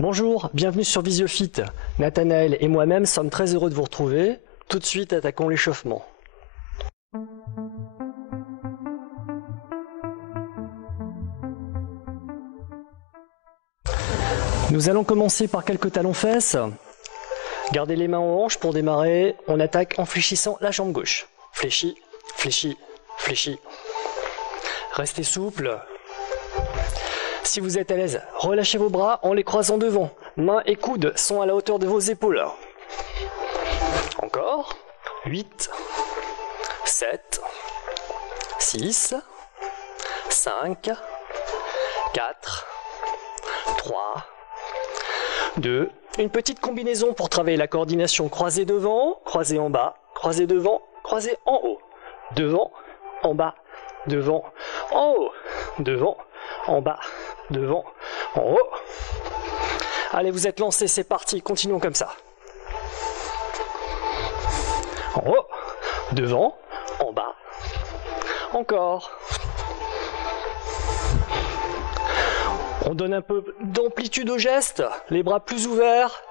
Bonjour, bienvenue sur Visiofit. Nathanaël et moi-même sommes très heureux de vous retrouver. Tout de suite, attaquons l'échauffement. Nous allons commencer par quelques talons-fesses. Gardez les mains en hanche pour démarrer. On attaque en fléchissant la jambe gauche. Fléchis, fléchis, fléchis. Restez souple. Si vous êtes à l'aise, relâchez vos bras en les croisant devant. Mains et coudes sont à la hauteur de vos épaules. Encore. 8, 7, 6, 5, 4, 3, 2. Une petite combinaison pour travailler la coordination. Croisé devant, croisé en bas, croisé devant, croisé en haut. Devant, en bas, devant, en haut. Devant, en bas, devant, en haut. Allez, vous êtes lancés, c'est parti, continuons comme ça. En haut, devant, en bas, encore. On donne un peu d'amplitude au geste, les bras plus ouverts,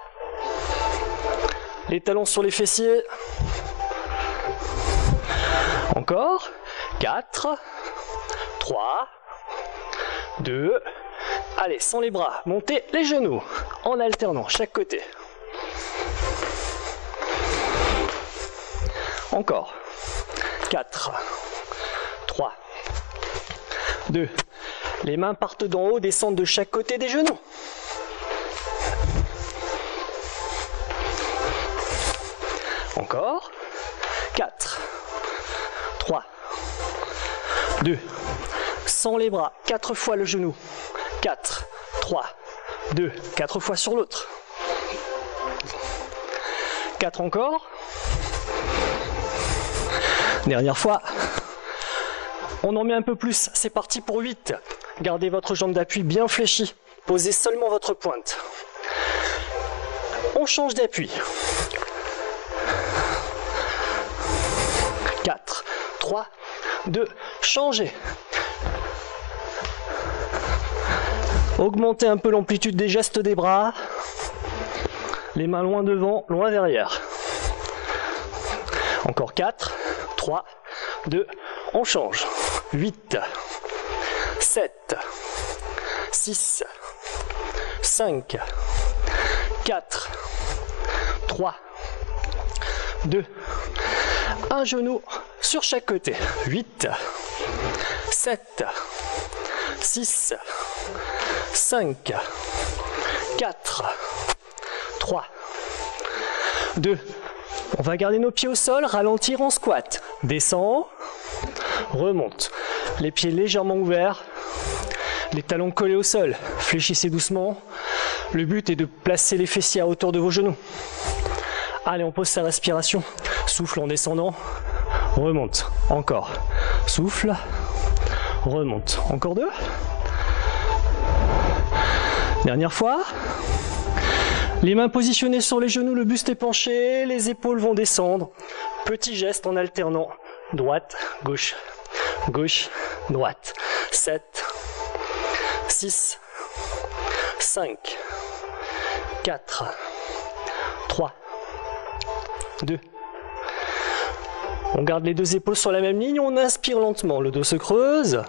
les talons sur les fessiers. Encore, 4, 3, 2, allez, sans les bras, montez les genoux, en alternant chaque côté. Encore, 4, 3, 2, les mains partent d'en haut, descendent de chaque côté des genoux. Encore, 4, 3, 2, sans les bras, 4 fois le genou, 4, 3, 2, 4 fois sur l'autre, 4 encore, dernière fois, on en met un peu plus, c'est parti pour 8, gardez votre jambe d'appui bien fléchie, posez seulement votre pointe, on change d'appui, 4, 3, 2, changez. Augmentez un peu l'amplitude des gestes des bras. Les mains loin devant, loin derrière. Encore 4, 3, 2, on change. 8, 7, 6, 5, 4, 3, 2, un genou sur chaque côté. 8, 7, 6, 5, 4, 3, 2. On va garder nos pieds au sol, ralentir en squat. Descend, remonte. Les pieds légèrement ouverts, les talons collés au sol. Fléchissez doucement. Le but est de placer les fessiers à hauteur de vos genoux. Allez, on pose sa respiration. Souffle en descendant. Remonte. Encore. Souffle. Remonte. Encore 2. Dernière fois. Les mains positionnées sur les genoux, le buste est penché, les épaules vont descendre. Petit geste en alternant. Droite, gauche, gauche, droite. 7, 6, 5, 4, 3, 2. On garde les deux épaules sur la même ligne, on inspire lentement. Le dos se creuse.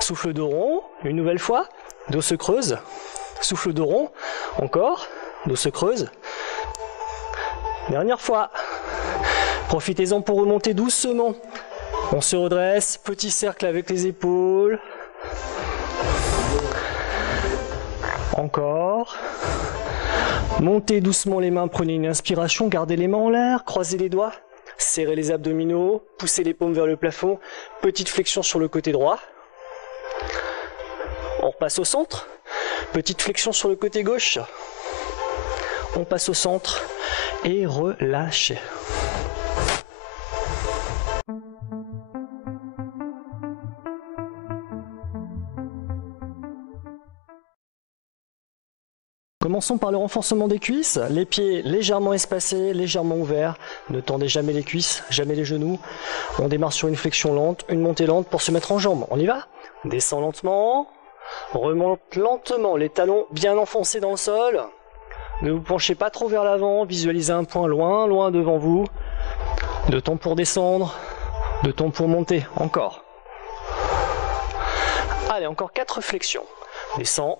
Souffle de rond, une nouvelle fois. Dos se creuse. Souffle de rond, encore. Dos se creuse. Dernière fois. Profitez-en pour remonter doucement. On se redresse, petit cercle avec les épaules. Encore. Montez doucement les mains, prenez une inspiration, gardez les mains en l'air, croisez les doigts, serrez les abdominaux, poussez les paumes vers le plafond, petite flexion sur le côté droit. On repasse au centre, petite flexion sur le côté gauche. On passe au centre et relâchez. Commençons par le renforcement des cuisses, les pieds légèrement espacés, légèrement ouverts, ne tendez jamais les cuisses, jamais les genoux. On démarre sur une flexion lente, une montée lente pour se mettre en jambe. On y va? Descend lentement, Remonte lentement, les talons bien enfoncés dans le sol. Ne vous penchez pas trop vers l'avant, visualisez un point loin, loin devant vous. 2 temps pour descendre, 2 temps pour monter, encore. Allez, encore 4 flexions. Descends.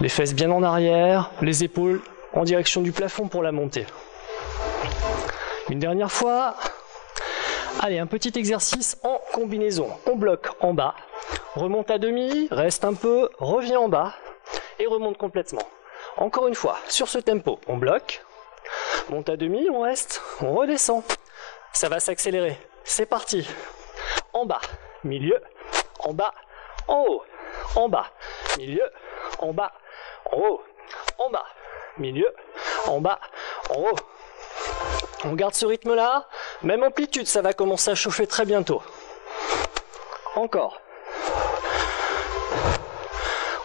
Les fesses bien en arrière, les épaules en direction du plafond pour la montée. Une dernière fois. Allez, un petit exercice en combinaison. On bloque en bas, remonte à demi, reste un peu, revient en bas et remonte complètement. Encore une fois, sur ce tempo, on bloque, monte à demi, on reste, on redescend. Ça va s'accélérer. C'est parti. En bas, milieu, en bas, en haut, en bas, milieu, en bas, en haut, en bas, milieu, en bas, en haut. On garde ce rythme-là, même amplitude, ça va commencer à chauffer très bientôt. Encore.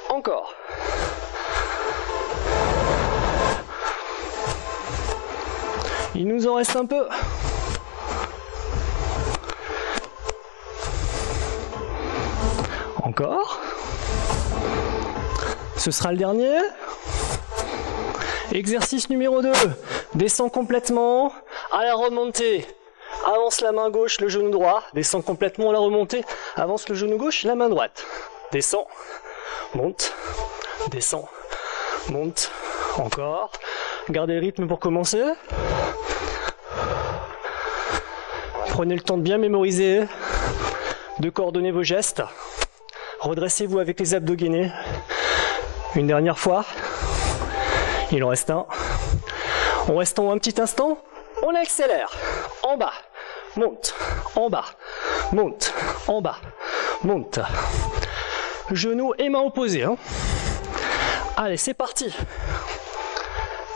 Encore. Il nous en reste un peu. Encore. Ce sera le dernier. Exercice numéro 2. Descends complètement à la remontée. Avance la main gauche, le genou droit. Descends complètement à la remontée. Avance le genou gauche, la main droite. Descends. Monte. Descends. Monte. Encore. Gardez le rythme pour commencer. Prenez le temps de bien mémoriser, de coordonner vos gestes. Redressez-vous avec les abdos gainés. Une dernière fois. Il en reste un. On reste en haut un petit instant. On accélère. En bas. Monte. En bas. Monte. En bas. Monte. Genoux et mains opposées. Hein. Allez, c'est parti.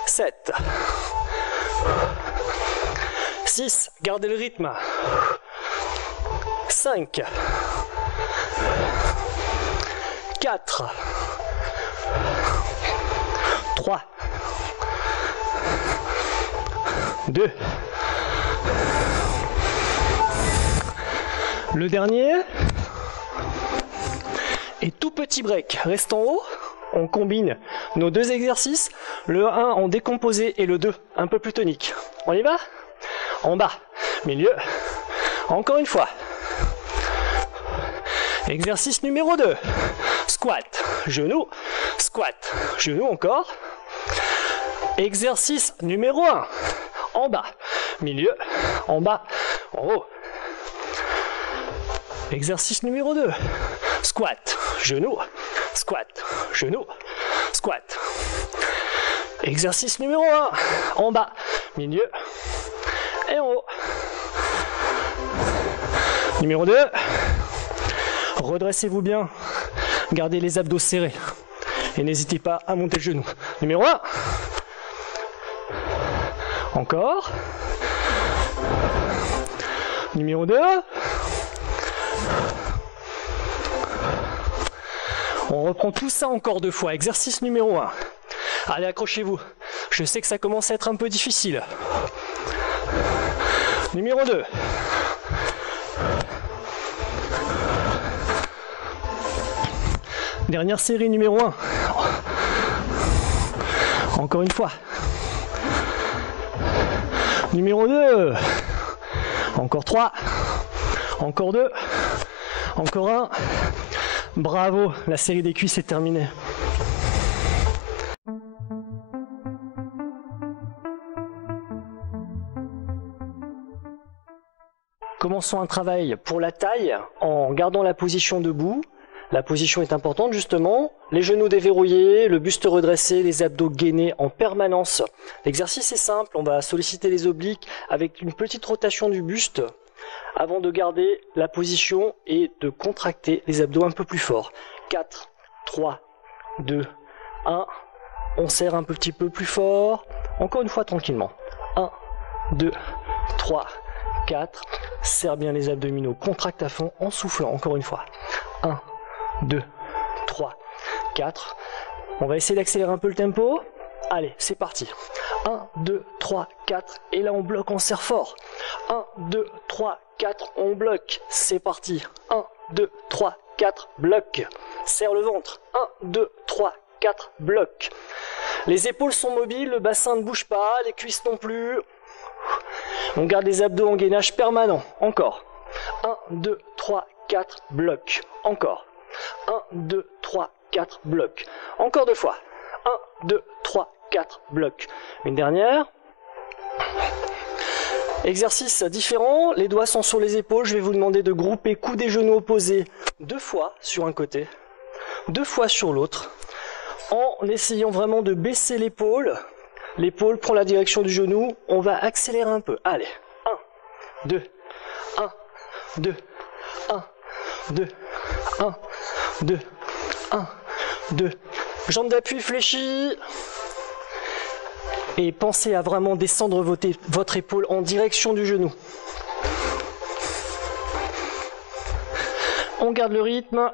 7. 6. Gardez le rythme. 5. 4. 3. 2. Le dernier. Et tout petit break. Reste en haut. On combine nos 2 exercices. Le 1 en décomposé et le 2 un peu plus tonique. On y va? En bas. Milieu. Encore une fois. Exercice numéro 2. Squat. Genou. Squat. Genou encore. Exercice numéro 1. En bas, milieu, en bas, en haut. Exercice numéro 2. Squat, genou, squat, genou, squat. Exercice numéro 1. En bas, milieu et en haut. Numéro 2. Redressez-vous bien. Gardez les abdos serrés. Et n'hésitez pas à monter le genou. Numéro 1. Encore. Numéro 2. On reprend tout ça encore 2 fois. Exercice numéro 1. Allez, accrochez-vous. Je sais que ça commence à être un peu difficile. Numéro 2. Dernière série numéro 1. Encore une fois. Numéro 2. Encore 3. Encore 2. Encore 1. Bravo, la série des cuisses est terminée. Commençons un travail pour la taille en gardant la position debout. La position est importante justement, les genoux déverrouillés, le buste redressé, les abdos gainés en permanence. L'exercice est simple, on va solliciter les obliques avec une petite rotation du buste avant de garder la position et de contracter les abdos un peu plus fort. 4, 3, 2, 1, on serre un petit peu plus fort, encore une fois tranquillement. 1, 2, 3, 4, serre bien les abdominaux, contracte à fond en soufflant, encore une fois. 1, 2, 3, 4. On va essayer d'accélérer un peu le tempo. Allez, c'est parti. 1, 2, 3, 4. Et là, on bloque, on serre fort. 1, 2, 3, 4. On bloque. C'est parti. 1, 2, 3, 4, bloc. Serre le ventre. 1, 2, 3, 4, bloc. Les épaules sont mobiles, le bassin ne bouge pas, les cuisses non plus. On garde les abdos en gainage permanent. Encore. 1, 2, 3, 4, bloc. Encore. 1, 2, 3, 4, bloc. Encore 2 fois. 1, 2, 3, 4, bloc. Une dernière. Exercice différent, les doigts sont sur les épaules. Je vais vous demander de grouper coudes et genoux opposés 2 fois sur un côté, 2 fois sur l'autre, en essayant vraiment de baisser l'épaule. L'épaule prend la direction du genou. On va accélérer un peu. Allez. 1, 2, 1, 2, 1, 2, 1, 2, 1, 2. Jambes d'appui fléchies. Et pensez à vraiment descendre votre épaule en direction du genou. On garde le rythme.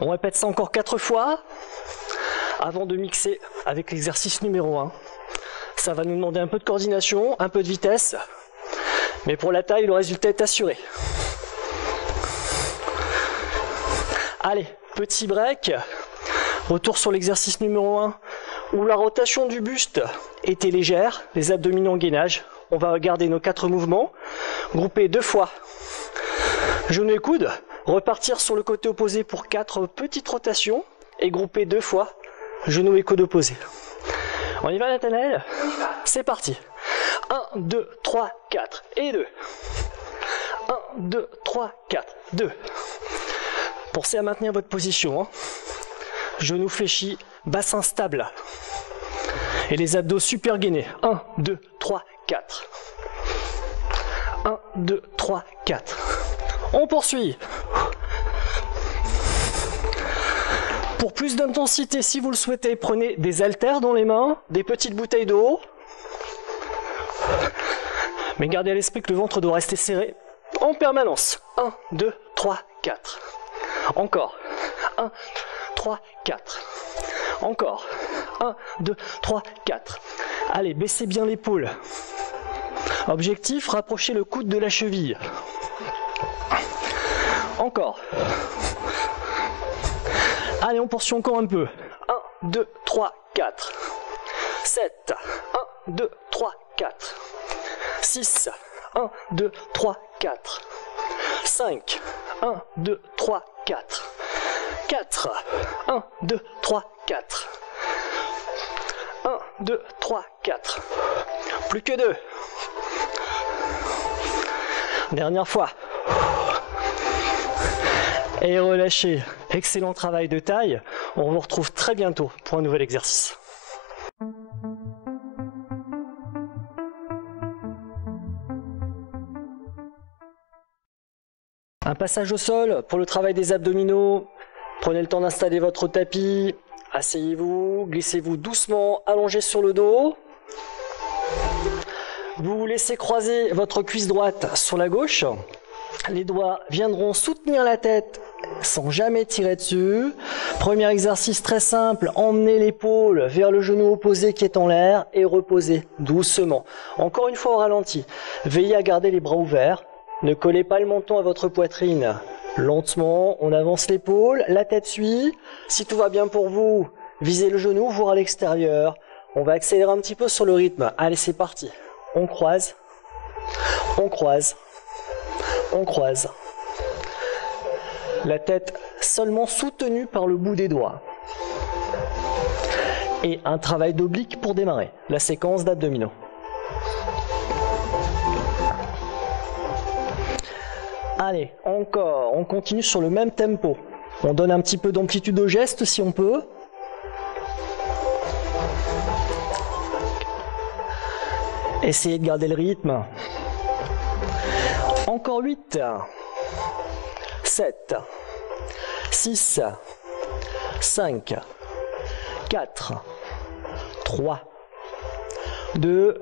On répète ça encore 4 fois avant de mixer avec l'exercice numéro 1. Ça va nous demander un peu de coordination, un peu de vitesse. Mais pour la taille, le résultat est assuré. Allez, petit break. Retour sur l'exercice numéro 1 où la rotation du buste était légère, les abdominaux en gainage. On va regarder nos 4 mouvements, grouper 2 fois. Genoux et coudes, repartir sur le côté opposé pour 4 petites rotations et grouper 2 fois, genoux et coudes opposés. On y va Nathanaël? C'est parti. 1, 2, 3, 4 et 2. 1, 2, 3, 4, 2. Pensez à maintenir votre position. Genoux fléchis, bassin stable. Et les abdos super gainés. 1, 2, 3, 4. 1, 2, 3, 4. On poursuit. Pour plus d'intensité, si vous le souhaitez, prenez des haltères dans les mains, des petites bouteilles d'eau. Mais gardez à l'esprit que le ventre doit rester serré en permanence. 1, 2, 3, 4. Encore. 1, 3, 4. Encore. 1, 2, 3, 4. Allez, baissez bien l'épaule. Objectif, rapprochez le coude de la cheville. Encore. Allez, on poursuit encore un peu. 1, 2, 3, 4. 7. 1, 2, 3, 4. 6. 1, 2, 3, 4. 5. 1, 2, 3, 4. 4. 1, 2, 3, 4. 1, 2, 3, 4. Plus que 2. Dernière fois. Et relâchez. Excellent travail de taille. On vous retrouve très bientôt pour un nouvel exercice. Un passage au sol pour le travail des abdominaux. Prenez le temps d'installer votre tapis. Asseyez-vous, glissez-vous doucement, allongé sur le dos. Vous laissez croiser votre cuisse droite sur la gauche. Les doigts viendront soutenir la tête sans jamais tirer dessus. Premier exercice très simple, emmenez l'épaule vers le genou opposé qui est en l'air et reposez doucement. Encore une fois au ralenti. Veillez à garder les bras ouverts. Ne collez pas le menton à votre poitrine. Lentement, on avance l'épaule, la tête suit. Si tout va bien pour vous, visez le genou, voire à l'extérieur. On va accélérer un petit peu sur le rythme. Allez, c'est parti. On croise, on croise, on croise. La tête seulement soutenue par le bout des doigts. Et un travail d'oblique pour démarrer la séquence d'abdominaux. Allez, encore, on continue sur le même tempo. On donne un petit peu d'amplitude au geste si on peut. Essayez de garder le rythme. Encore 8, 7, 6, 5, 4, 3, 2,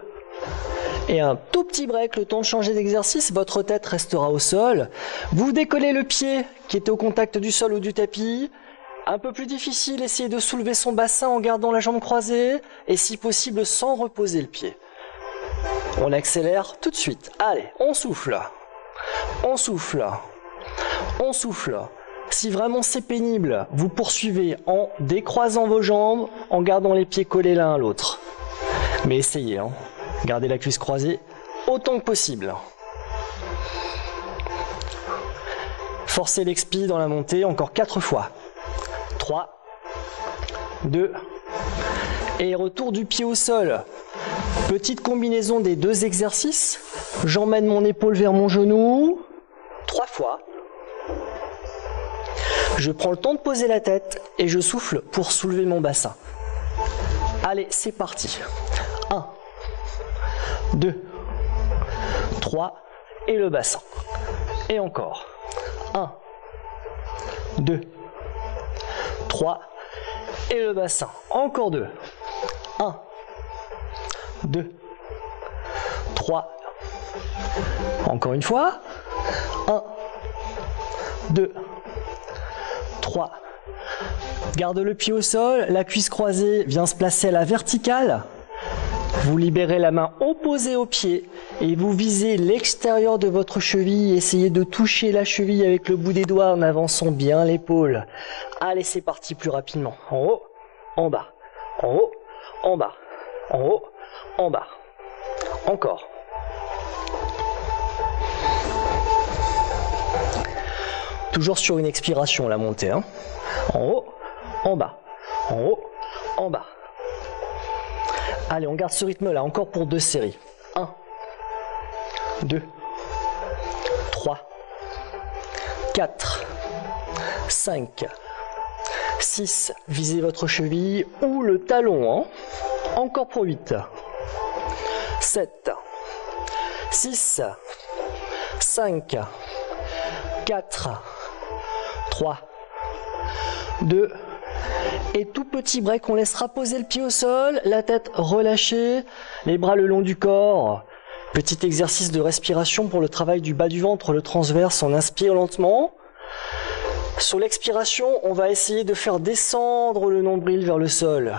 et un tout petit break, le temps de changer d'exercice, votre tête restera au sol. Vous décollez le pied qui est au contact du sol ou du tapis. Un peu plus difficile, essayez de soulever son bassin en gardant la jambe croisée et si possible sans reposer le pied. On accélère tout de suite. Allez, on souffle. On souffle. On souffle. Si vraiment c'est pénible, vous poursuivez en décroisant vos jambes, en gardant les pieds collés l'un à l'autre. Mais essayez, hein. Gardez la cuisse croisée autant que possible. Forcez l'expi dans la montée, encore 4 fois. 3, 2, et retour du pied au sol. Petite combinaison des deux exercices. J'emmène mon épaule vers mon genou. 3 fois. Je prends le temps de poser la tête et je souffle pour soulever mon bassin. Allez, c'est parti. 1, 2, 3, et le bassin. Et encore. 1, 2, 3, et le bassin. Encore 2. 1, 2, 3. Encore une fois. 1, 2, 3. Garde le pied au sol, la cuisse croisée vient se placer à la verticale. Vous libérez la main opposée au pied et vous visez l'extérieur de votre cheville. Essayez de toucher la cheville avec le bout des doigts en avançant bien l'épaule. Allez, c'est parti plus rapidement. En haut, en bas, en haut, en bas, en haut, en bas. Encore. Toujours sur une expiration, la montée. Hein. En haut, en bas, en haut, en bas. Allez, on garde ce rythme-là, encore pour 2 séries. 1, 2, 3, 4, 5, 6. Visez votre cheville ou le talon. Hein. Encore pour 8. 7, 6, 5, 4, 3, 2, et tout petit break, on laissera poser le pied au sol, la tête relâchée, les bras le long du corps. Petit exercice de respiration pour le travail du bas du ventre, le transverse, on inspire lentement. Sur l'expiration, on va essayer de faire descendre le nombril vers le sol.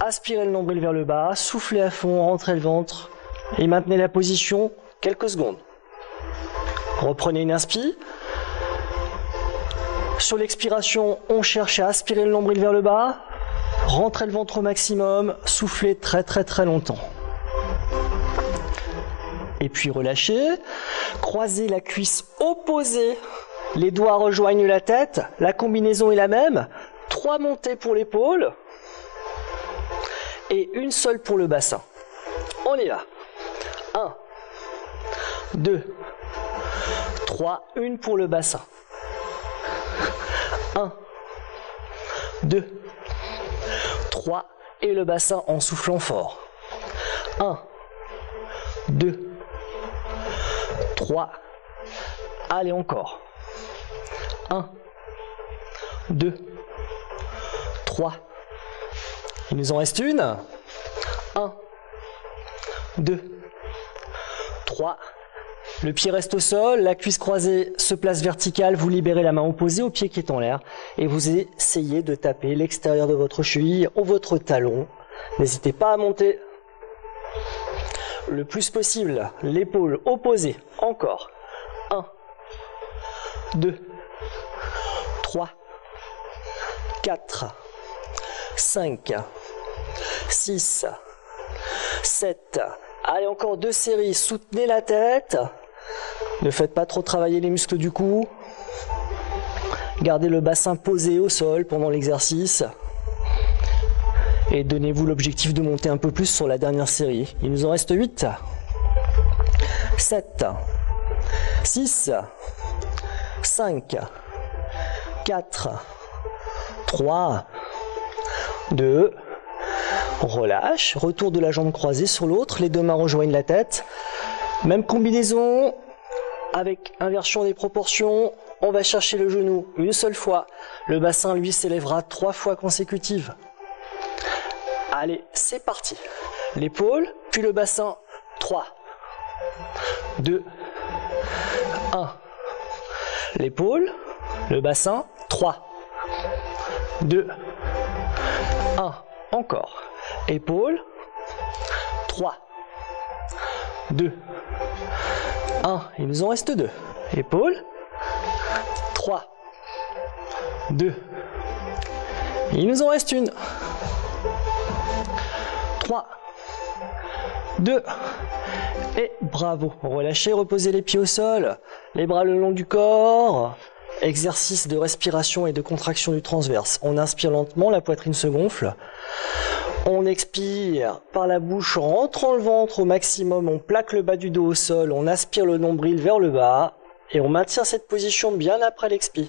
Aspirez le nombril vers le bas, soufflez à fond, rentrez le ventre et maintenez la position quelques secondes. Reprenez une inspire. Sur l'expiration, on cherche à aspirer le nombril vers le bas, rentrez le ventre au maximum, soufflez très longtemps. Et puis relâchez, croisez la cuisse opposée, les doigts rejoignent la tête, la combinaison est la même, 3 montées pour l'épaule et une seule pour le bassin. On y va. 1, 2, 3, une pour le bassin. 1, 2, 3, et le bassin en soufflant fort. 1, 2, 3, allez encore. 1, 2, 3, il nous en reste une. 1, 2, 3, le pied reste au sol, la cuisse croisée se place verticale, vous libérez la main opposée au pied qui est en l'air et vous essayez de taper l'extérieur de votre cheville ou votre talon. N'hésitez pas à monter le plus possible, l'épaule opposée, encore. 1, 2, 3, 4, 5, 6, 7. Allez, encore 2 séries, soutenez la tête. Ne faites pas trop travailler les muscles du cou. Gardez le bassin posé au sol pendant l'exercice. Et donnez-vous l'objectif de monter un peu plus sur la dernière série. Il nous en reste 8. 7. 6. 5. 4. 3. 2. Relâche. Retour de la jambe croisée sur l'autre. Les deux mains rejoignent la tête. Même combinaison. Avec inversion des proportions, on va chercher le genou une seule fois. Le bassin, lui, s'élèvera 3 fois consécutives. Allez, c'est parti. L'épaule, puis le bassin. 3, 2, 1. L'épaule, le bassin. 3, 2, 1. Encore. Épaule. 3, 2, 1, il nous en reste 2. Épaules. 3, 2. Il nous en reste une. 3, 2. Et bravo. Relâchez, reposez les pieds au sol. Les bras le long du corps. Exercice de respiration et de contraction du transverse. On inspire lentement, la poitrine se gonfle. On expire par la bouche en rentrant le ventre au maximum. On plaque le bas du dos au sol. On aspire le nombril vers le bas. Et on maintient cette position bien après l'expire.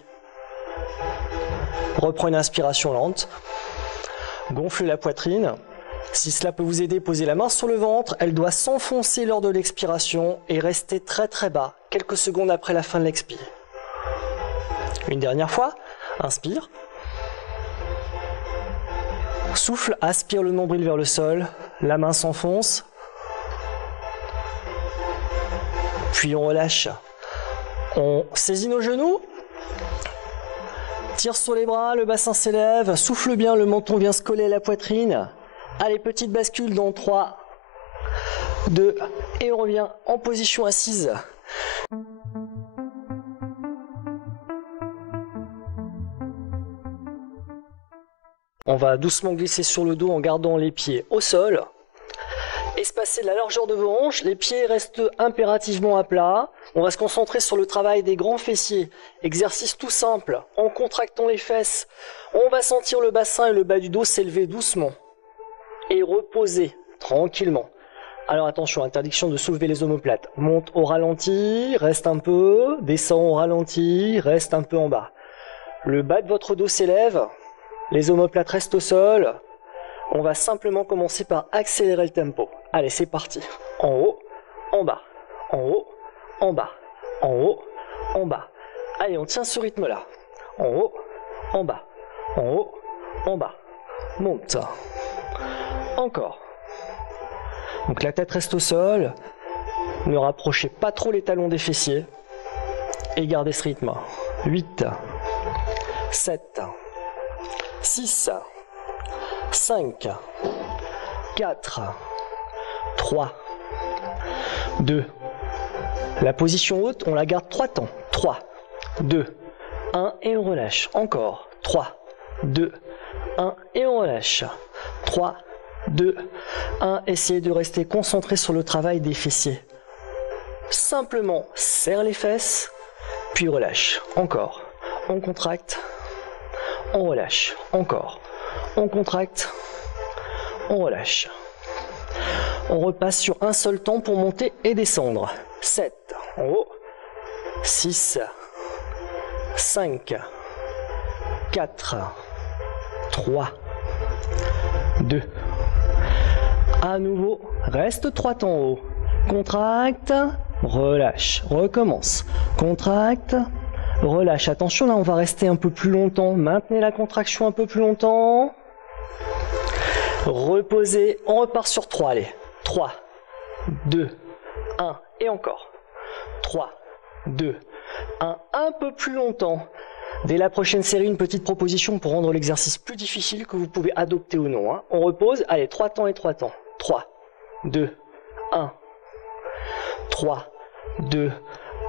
Reprends une inspiration lente. Gonfle la poitrine. Si cela peut vous aider, posez la main sur le ventre. Elle doit s'enfoncer lors de l'expiration et rester très très bas, quelques secondes après la fin de l'expire. Une dernière fois, inspire. Souffle, aspire le nombril vers le sol. La main s'enfonce. Puis on relâche. On saisit nos genoux. Tire sur les bras, le bassin s'élève. Souffle bien, le menton vient se coller à la poitrine. Allez, petite bascule dans 3, 2, et on revient en position assise. On va doucement glisser sur le dos en gardant les pieds au sol. Espacez la largeur de vos hanches, les pieds restent impérativement à plat. On va se concentrer sur le travail des grands fessiers. Exercice tout simple, en contractant les fesses. On va sentir le bassin et le bas du dos s'élever doucement. Et reposer tranquillement. Alors attention, interdiction de soulever les omoplates. Monte au ralenti, reste un peu, descend au ralenti, reste un peu en bas. Le bas de votre dos s'élève, les omoplates restent au sol. On va simplement commencer par accélérer le tempo. Allez, c'est parti. En haut, en bas, en haut, en bas, en haut, en bas. Allez, on tient ce rythme-là. En haut, en bas, en haut, en bas. Monte. Encore. Donc la tête reste au sol. Ne rapprochez pas trop les talons des fessiers. Et gardez ce rythme. 8, 7, 6, 5, 4, 3, 2. La position haute, on la garde 3 temps. 3, 2, 1 et on relâche. Encore. 3, 2, 1 et on relâche. 3, 2, 1. Essayez de rester concentré sur le travail des fessiers. Simplement serre les fesses, puis relâche. Encore. On contracte. On relâche. Encore. On contracte. On relâche. On repasse sur un seul temps pour monter et descendre. 7 en haut. 6, 5, 4, 3, 2. À nouveau, reste 3 temps en haut. Contracte, relâche, recommence. Contracte, relâche. Attention, là on va rester un peu plus longtemps. Maintenez la contraction un peu plus longtemps. Reposez, on repart sur 3. Allez, 3, 2, 1 et encore. 3, 2, 1, un peu plus longtemps. Dès la prochaine série, une petite proposition pour rendre l'exercice plus difficile que vous pouvez adopter ou non. On repose, allez, 3 temps et 3 temps. 3, 2, 1. 3, 2,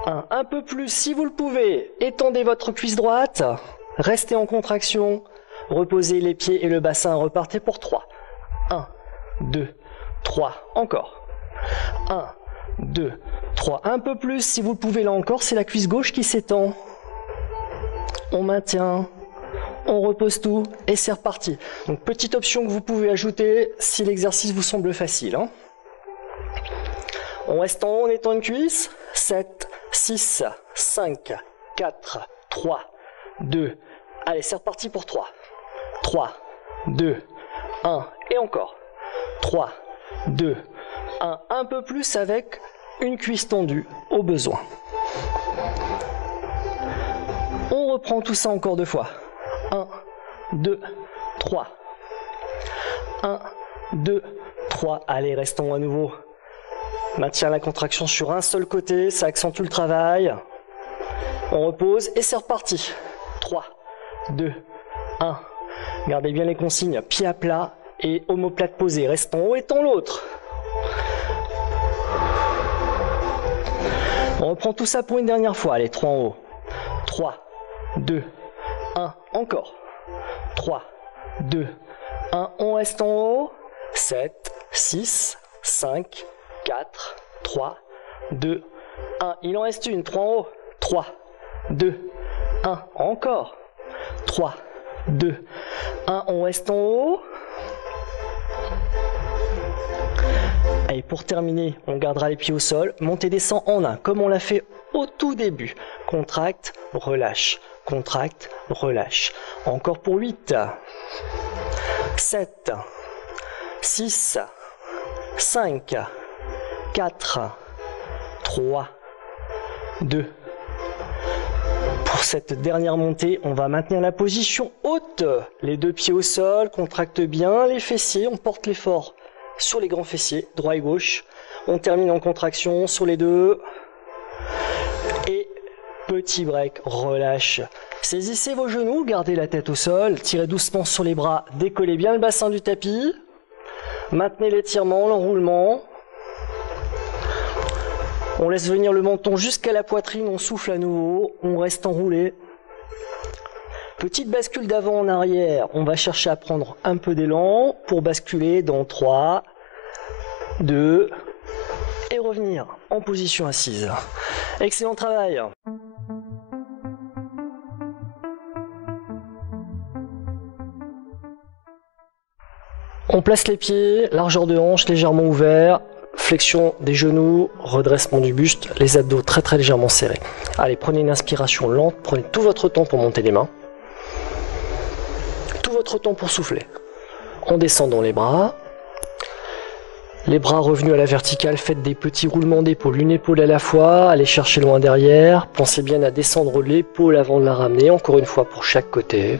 1. Un peu plus si vous le pouvez. Étendez votre cuisse droite. Restez en contraction. Reposez les pieds et le bassin. Repartez pour 3. 1, 2, 3. Encore. 1, 2, 3. Un peu plus si vous le pouvez là encore. C'est la cuisse gauche qui s'étend. On maintient. On repose tout et c'est reparti. Donc petite option que vous pouvez ajouter si l'exercice vous semble facile. On reste en haut, on étend une cuisse. 7, 6, 5, 4, 3, 2. Allez, c'est reparti pour 3. 3, 2, 1 et encore. 3, 2, 1. Un peu plus avec une cuisse tendue au besoin. On reprend tout ça encore 2 fois. 1, 2, 3. 1, 2, 3. Allez, restons à nouveau. Maintiens la contraction sur un seul côté, ça accentue le travail. On repose et c'est reparti. 3, 2, 1. Gardez bien les consignes, pied à plat et omoplate posée. Restons en haut et tend l'autre. reprend tout ça pour une dernière fois. Allez, 3 en haut. 3, 2, 1, encore. 3, 2, 1, on reste en haut. 7, 6, 5, 4, 3, 2, 1. Il en reste une, 3 en haut. 3, 2, 1, encore. 3, 2, 1, on reste en haut. Et pour terminer, on gardera les pieds au sol, monte et descend en 1, comme on l'a fait au tout début. Contracte, relâche, contracte, relâche. Encore pour 8, 7, 6, 5, 4, 3, 2. Pour cette dernière montée, on va maintenir la position haute. Les deux pieds au sol, contracte bien les fessiers, on porte l'effort sur les grands fessiers, droit et gauche. On termine en contraction sur les deux. Et petit break, relâche. Saisissez vos genoux, gardez la tête au sol, tirez doucement sur les bras, décollez bien le bassin du tapis. Maintenez l'étirement, l'enroulement. On laisse venir le menton jusqu'à la poitrine, on souffle à nouveau, on reste enroulé. Petite bascule d'avant en arrière, on va chercher à prendre un peu d'élan pour basculer dans 3, 2 et revenir en position assise. Excellent travail. On place les pieds, largeur de hanche légèrement ouvert, flexion des genoux, redressement du buste, les abdos très légèrement serrés. Allez, prenez une inspiration lente, prenez tout votre temps pour monter les mains. Tout votre temps pour souffler. En descendant les bras revenus à la verticale, faites des petits roulements d'épaule, une épaule à la fois, allez chercher loin derrière, pensez bien à descendre l'épaule avant de la ramener, encore une fois pour chaque côté.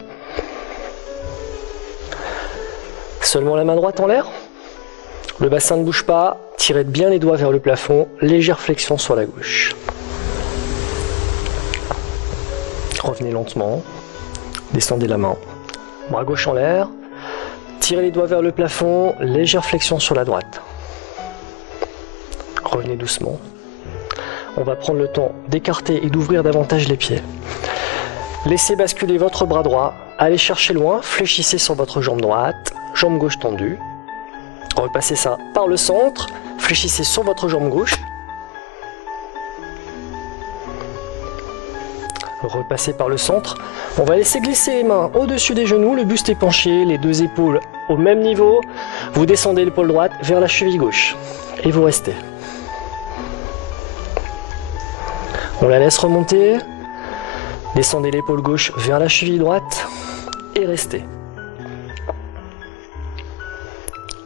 Seulement la main droite en l'air, le bassin ne bouge pas, tirez bien les doigts vers le plafond, légère flexion sur la gauche. Revenez lentement, descendez la main. Bras gauche en l'air, tirez les doigts vers le plafond, légère flexion sur la droite. Revenez doucement. On va prendre le temps d'écarter et d'ouvrir davantage les pieds. Laissez basculer votre bras droit, allez chercher loin, fléchissez sur votre jambe droite, jambe gauche tendue. Repassez ça par le centre, fléchissez sur votre jambe gauche. Repassez par le centre. On va laisser glisser les mains au-dessus des genoux, le buste est penché, les deux épaules au même niveau. Vous descendez l'épaule droite vers la cheville gauche et vous restez. On la laisse remonter. Descendez l'épaule gauche vers la cheville droite et restez.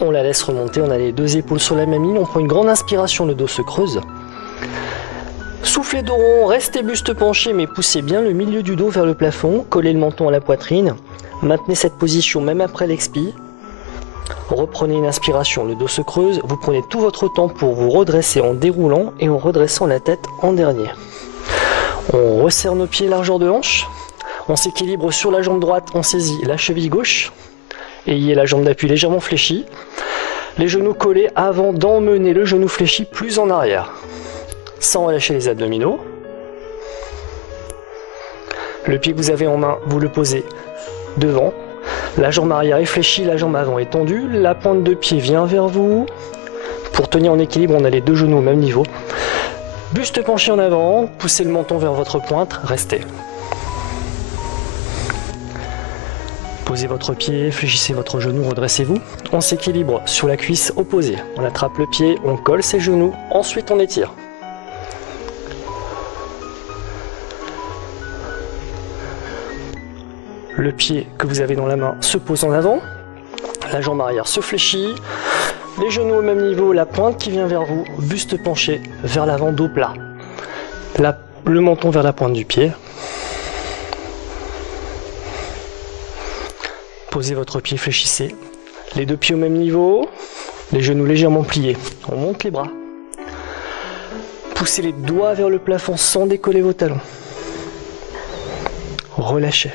On la laisse remonter, on a les deux épaules sur la même ligne, on prend une grande inspiration, le dos se creuse. Soufflez dos rond, restez buste penché mais poussez bien le milieu du dos vers le plafond, collez le menton à la poitrine. Maintenez cette position même après l'expi. Reprenez une inspiration, le dos se creuse, vous prenez tout votre temps pour vous redresser en déroulant et en redressant la tête en dernier. On resserre nos pieds largeur de hanche, on s'équilibre sur la jambe droite, on saisit la cheville gauche, ayez la jambe d'appui légèrement fléchie, les genoux collés avant d'emmener le genou fléchi plus en arrière, sans relâcher les abdominaux. Le pied que vous avez en main, vous le posez devant, la jambe arrière est fléchie, la jambe avant est tendue, la pointe de pied vient vers vous. Pour tenir en équilibre, on a les deux genoux au même niveau. Buste penché en avant, poussez le menton vers votre pointe, restez. Posez votre pied, fléchissez votre genou, redressez-vous. On s'équilibre sur la cuisse opposée. On attrape le pied, on colle ses genoux, ensuite on étire. Le pied que vous avez dans la main se pose en avant, la jambe arrière se fléchit, les genoux au même niveau, la pointe qui vient vers vous, buste penché vers l'avant, dos plat. Le menton vers la pointe du pied. Posez votre pied, fléchissez. Les deux pieds au même niveau, les genoux légèrement pliés. On monte les bras. Poussez les doigts vers le plafond sans décoller vos talons. Relâchez.